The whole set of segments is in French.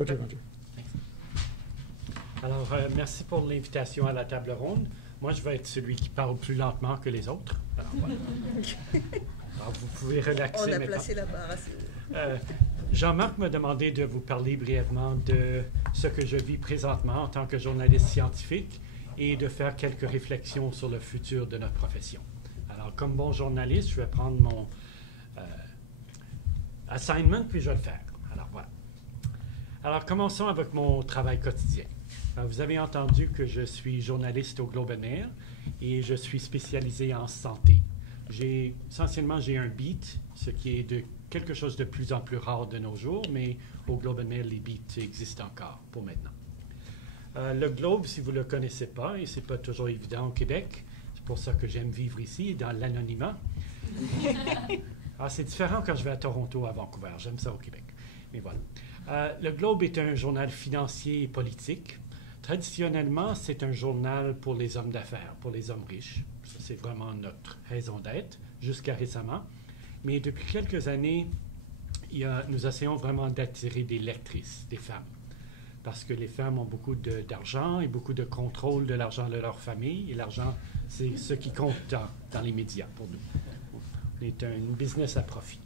OK, OK. Alors, merci pour l'invitation à la table ronde. Moi, je vais être celui qui parle plus lentement que les autres. Alors, voilà. Alors, vous pouvez relaxer On a maintenant. placé la barre assez haut. Jean-Marc m'a demandé de vous parler brièvement de ce que je vis présentement en tant que journaliste scientifique et de faire quelques réflexions sur le futur de notre profession. Alors, comme bon journaliste, je vais prendre mon assignment, puis je vais le faire. Alors, voilà. Alors, commençons avec mon travail quotidien. Vous avez entendu que je suis journaliste au Globe and Mail et je suis spécialisé en santé. Essentiellement, j'ai un beat, ce qui est de quelque chose de plus en plus rare de nos jours, mais au Globe and Mail, les beats existent encore pour maintenant. Le Globe, si vous ne le connaissez pas, et ce n'est pas toujours évident au Québec, c'est pour ça que j'aime vivre ici, dans l'anonymat. C'est différent quand je vais à Toronto, à Vancouver. J'aime ça au Québec. Mais voilà. Le Globe est un journal financier et politique. Traditionnellement, c'est un journal pour les hommes d'affaires, pour les hommes riches. Ça, c'est vraiment notre raison d'être, jusqu'à récemment. Mais depuis quelques années, nous essayons vraiment d'attirer des lectrices, des femmes. Parce que les femmes ont beaucoup d'argent et beaucoup de contrôle de l'argent de leur famille. Et l'argent, c'est ce qui compte dans les médias pour nous. On est un business à profit.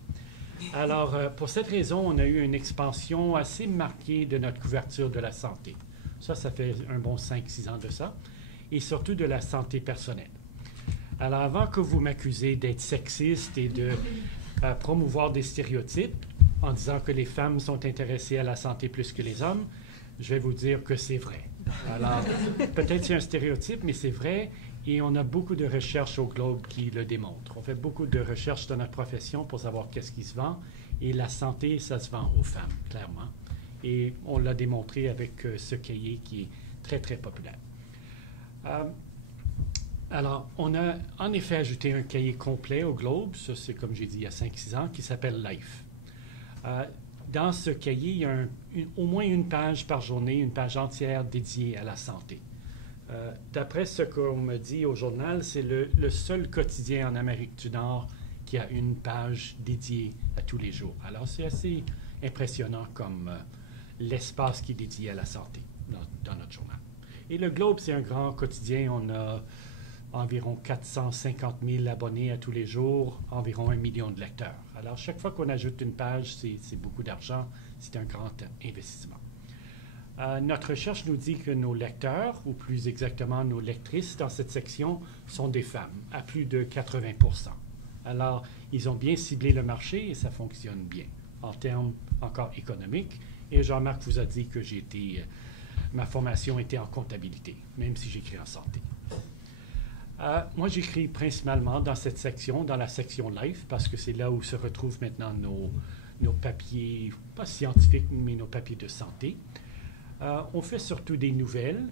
Alors, pour cette raison, on a eu une expansion assez marquée de notre couverture de la santé. Ça fait un bon 5-6 ans de ça. Et surtout de la santé personnelle. Alors, avant que vous m'accusez d'être sexiste et de promouvoir des stéréotypes en disant que les femmes sont intéressées à la santé plus que les hommes, je vais vous dire que c'est vrai. Alors, peut-être c'est un stéréotype, mais c'est vrai. Et on a beaucoup de recherches au Globe qui le démontrent. On fait beaucoup de recherches dans notre profession pour savoir qu'est-ce qui se vend. Et la santé, ça se vend aux femmes, clairement. Et on l'a démontré avec ce cahier qui est très, très populaire. Alors, on a en effet ajouté un cahier complet au Globe, ça c'est comme j'ai dit il y a 5-6 ans, qui s'appelle Life. Dans ce cahier, il y a au moins une page par journée, une page entière dédiée à la santé. D'après ce qu'on me dit au journal, c'est le seul quotidien en Amérique du Nord qui a une page dédiée à tous les jours. Alors, c'est assez impressionnant comme l'espace qui est dédié à la santé dans notre journal. Et le Globe, c'est un grand quotidien. On a environ 450 000 abonnés à tous les jours, environ 1 million de lecteurs. Alors, chaque fois qu'on ajoute une page, c'est beaucoup d'argent. C'est un grand investissement. Notre recherche nous dit que nos lecteurs, ou plus exactement nos lectrices dans cette section, sont des femmes, à plus de 80%. Alors, ils ont bien ciblé le marché et ça fonctionne bien en termes encore économiques. Et Jean-Marc vous a dit que ma formation était en comptabilité, même si j'écris en santé. Moi, j'écris principalement dans cette section, dans la section Life, parce que c'est là où se retrouvent maintenant nos papiers, pas scientifiques, mais nos papiers de santé. On fait surtout des nouvelles.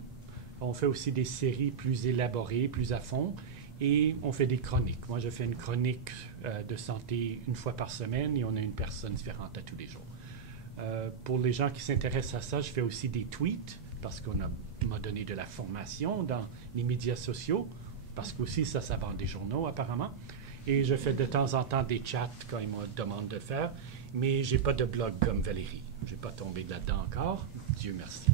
On fait aussi des séries plus élaborées, plus à fond. Et on fait des chroniques. Moi, je fais une chronique de santé une fois par semaine et on a une personne différente à tous les jours. Pour les gens qui s'intéressent à ça, je fais aussi des tweets parce qu'on m'a donné de la formation dans les médias sociaux, parce qu'aussi ça vend des journaux apparemment. Et je fais de temps en temps des chats quand ils me demandent de le faire, mais je n'ai pas de blog comme Valérie. Je n'ai pas tombé là-dedans encore. Dieu merci.